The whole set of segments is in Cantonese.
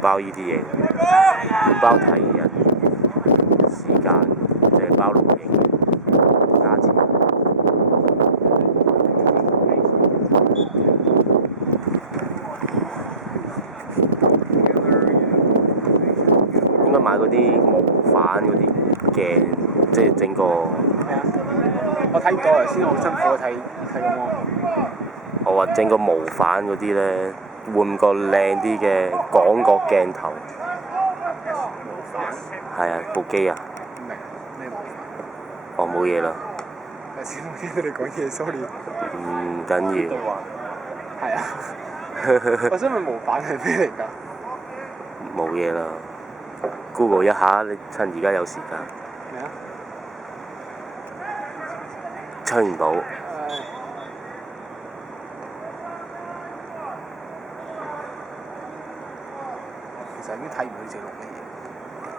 包呢啲嘢，唔包睇人時間，淨係包錄影價錢。應該買嗰啲無反嗰啲鏡，即係整個。咩啊？我睇唔到啊！先好辛苦睇個芒。我話整個無反嗰啲咧，換個靚啲嘅廣角鏡頭。無反？係啊，部機啊。唔明咩無反？哦，冇嘢啦。頭先我聽到你講嘢，sorry。唔緊要。係啊。我想問無反係咩嚟㗎？冇嘢啦。Google 一下，你趁而家有時間。咩啊？吹唔到。其實已經睇唔到隻龍嘅嘢。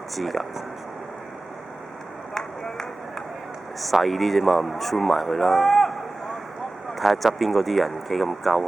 知㗎。細啲啫嘛，唔 zoom 埋佢啦。睇下側邊嗰啲人幾咁鳩。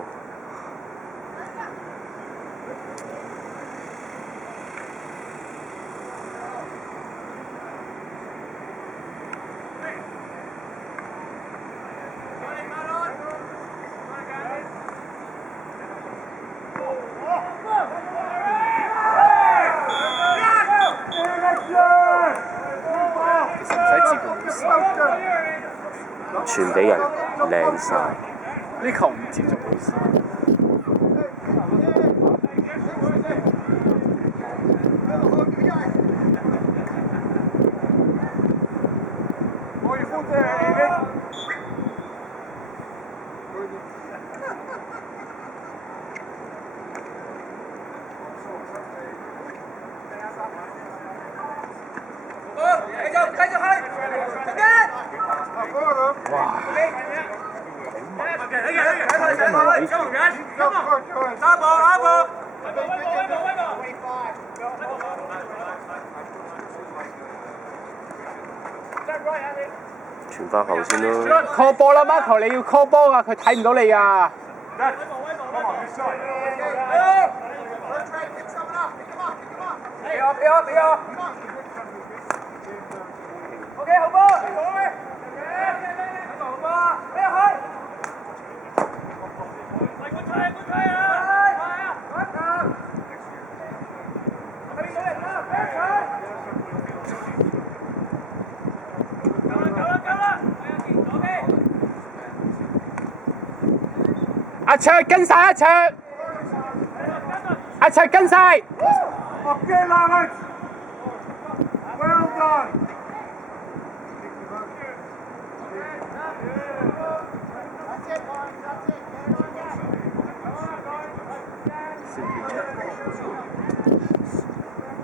傳俾人靚晒。呢球唔接就冇事。哇！傳翻後先咯。call 波啦，Marco，你要 call 波啊！佢睇唔到你啊！OK， 好波！阿卓跟晒阿卓，阿卓跟晒。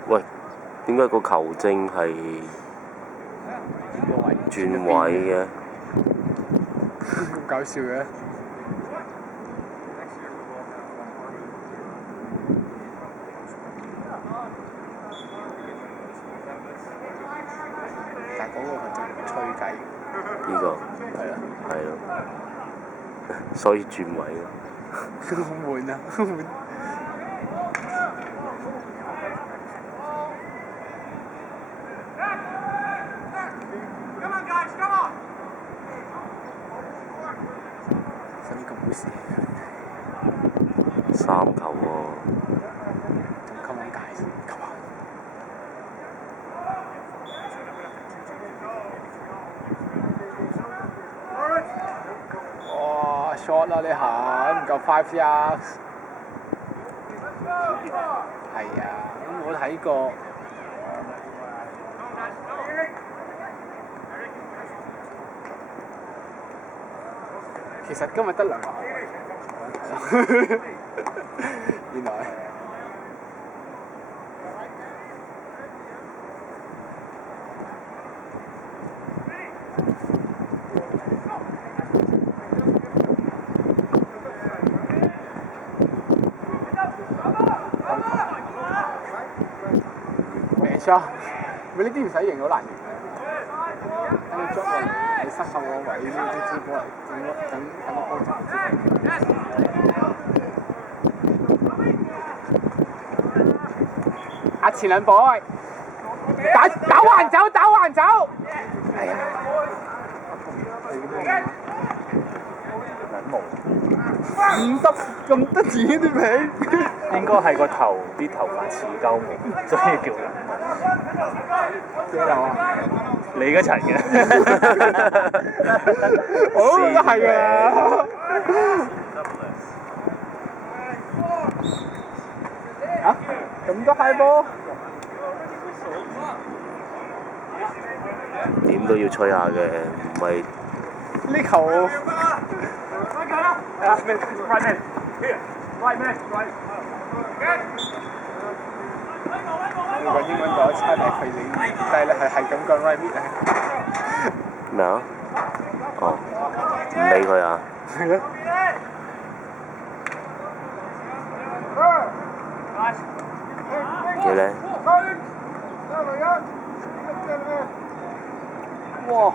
喂，點解個球證係轉位嘅？咁搞笑嘅。但係嗰個佢仲吹雞。呢個係啊。係咯，所以轉位咯。好悶啊！好悶。使乜咁好事3球喎。仲come on guys，come on。哇 short 啦呢下，唔夠5 yards。係啊，咁我睇過。其實今日得2個後衞。原來。名將，咪呢啲唔使贏好難贏嘅。等佢捉我，你塞後我位，呢啲支波嚟，等個波走。打前兩 boy， 打橫走，打橫走。係啊。唔得咁得自己啲皮。應該係個頭啲頭髮似鳩毛，所以叫撚毛。幾有啊？你嗰層嘅。我都覺得係㗎。嚇？咁多 high 波？點都要吹下嘅，唔係呢球。呢個英文講差唔多佢哋，但係你係咁講 right mid 啊？咩啊？哦，唔理佢啊！係咯。幾靚？哇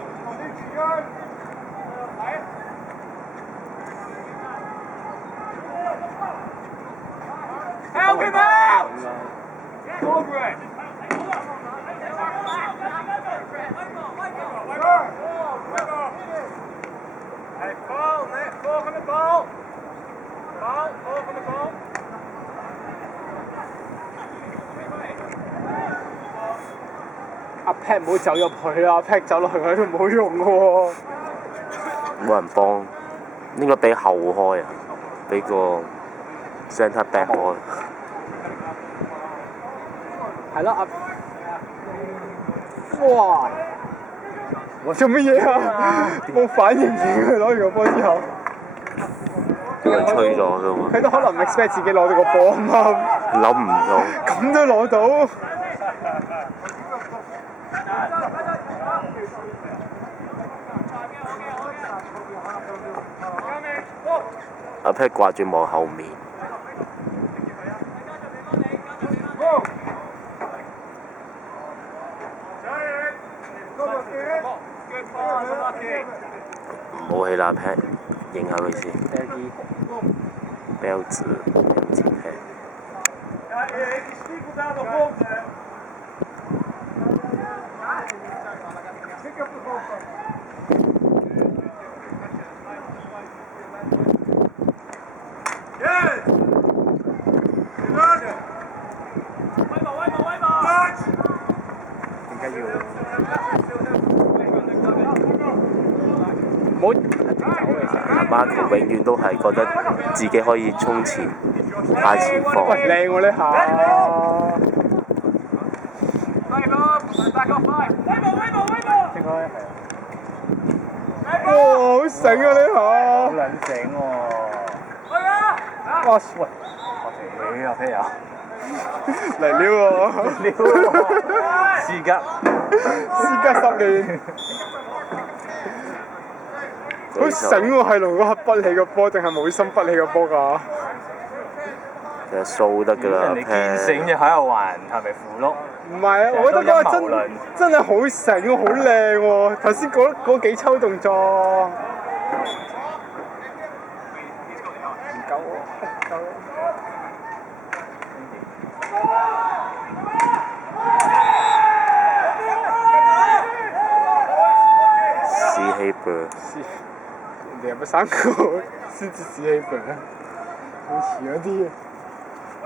！Help him out! Over it! Hey, ball, net, fork on the ball. Ball, fork on the ball. 阿 Pat 唔好走入去啊！阿 Pat 走落去喺度冇用喎。冇人幫，應該俾後開啊，俾個 centre back 開。係咯，哇！我做乜嘢啊？冇反應住佢攞完個波之後。俾人吹咗㗎嘛。佢都可能唔 expect 自己攞到個波啊嘛。諗唔到。咁都攞到。阿 Pat 掛住望後面。唔好氣啦 ，Pat， 影下佢先。標誌 Pat。唔好一直走嘅。Marco 永遠都係覺得自己可以衝前派前鋒。喂，靚喎呢下。應該係。哇！好醒啊呢下。好撚醒喎！哇！喂，我哋阿飛啊！嚟撩喎！撩喎！私家10年。好醒喎，係龍嗰下筆起個波定係冇心筆起個波㗎？其實掃得㗎啦人哋堅醒就喺度還，係咪符碌？唔係啊，我覺得嗰個真係好醒喎，好靚喎！頭先嗰幾抽動作。唔夠喎，夠。士氣啵。人哋有冇生過先至士氣啵啊？好似嗰啲。好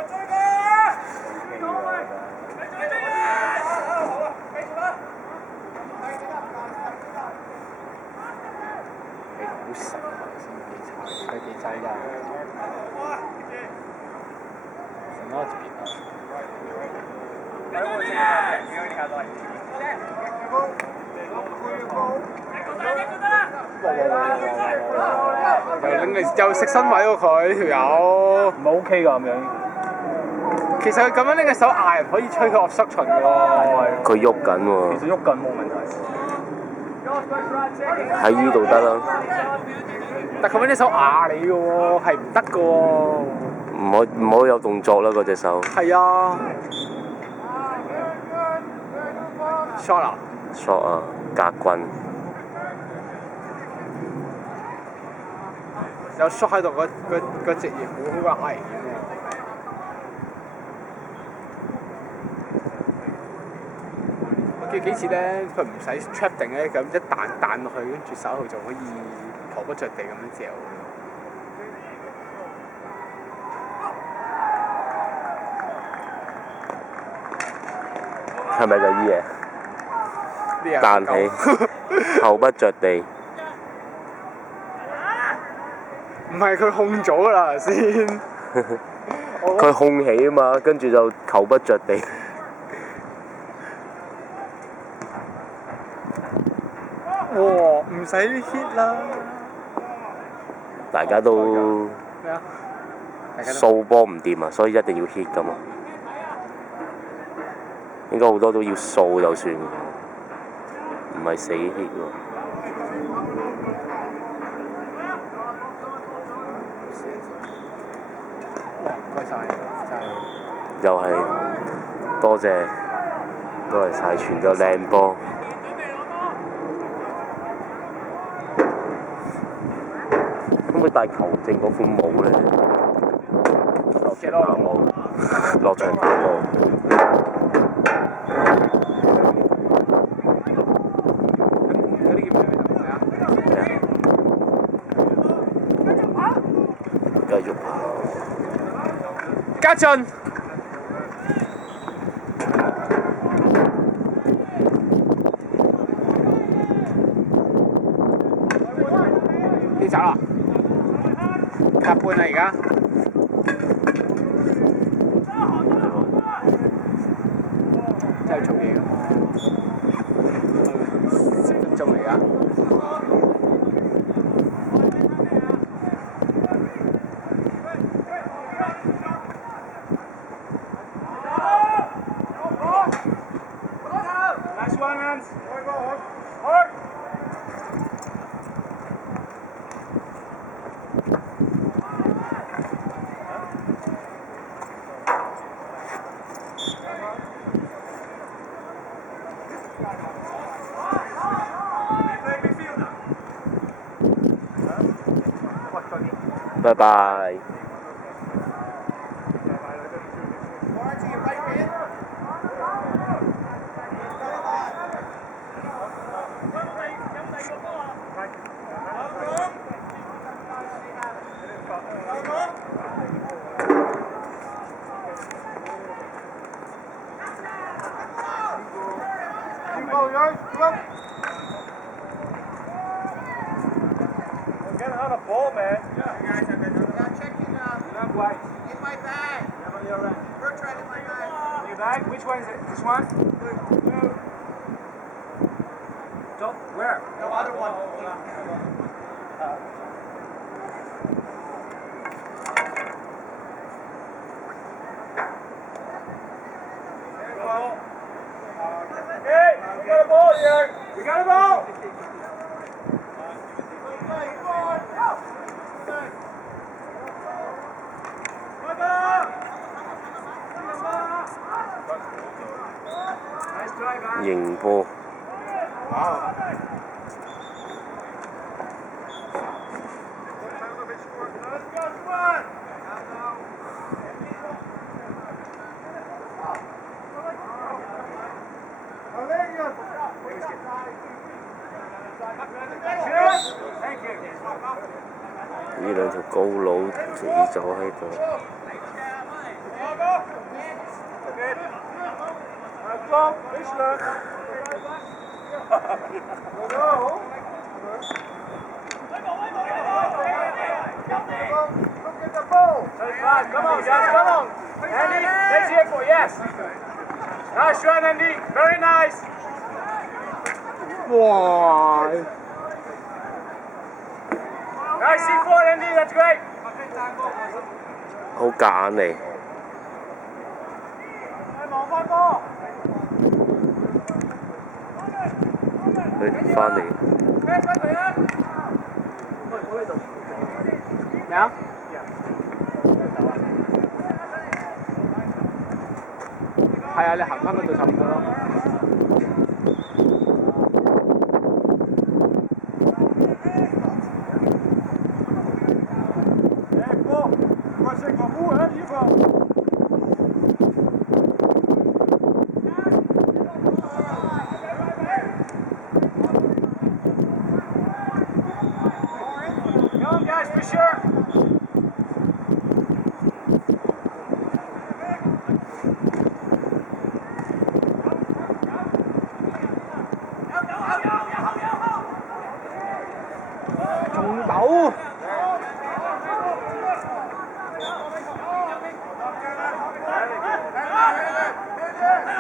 神啊！佢幾劑㗎？什麼級別又食身位喎佢條友。唔係 OK 㗎咁樣。其實佢咁樣拎隻手嗌人可以吹佢惡塞唇㗎喎。佢喐緊喎。其實喐緊冇問題。喺依度得啦。但佢揾隻手壓你嘅喎，係唔得嘅喎。唔好有動作啦，嗰隻手。係啊。shot 啊 ！shot 啊，格棍。有 shot 喺度，嗰隻嘢好危險喎。跟住幾次咧，佢唔使 trap 定咧，咁一彈落去，跟住手後就可以球不着地咁樣嚼。係咪就依嘢？彈起，球不着地。唔係佢控咗㗎啦先。佢控起啊嘛，跟住就球不着地。哇！唔使 hit 啦。大家都咩啊？掃波唔掂啊，所以一定要 hit 㗎嘛。應該好多都要掃就算，唔係死 hit 喎。唔該晒，真係。又係多謝晒，傳咗靚波。可唔可以戴球證嗰款帽咧？落場打波。嗰啲叫咩名啊？繼續跑。家俊。邊走啦？下半啦而家。真係做嘢㗎嘛？10分鐘嚟㗎。Nice one, Hans. Hard. Bye bye。Get another ball, man. White. In my bag. Bertrand, in my bag. Your bag? Which one is it? This one? Don't, where? No other one. Hey, we got a ball here. We got a ball. Nice try, guys. 贏波。Thank you. 呢兩條高佬企咗喺度。Stop, Fischler. Go. Come on, guys, come on. Andy, let's hear for yes. Nice run, Andy. Very nice. 哇！ Nice C4, Andy. That's great. 好夾硬嚟。佢翻嚟。咩啊？係啊，你行翻嗰度差唔多咯。Marco!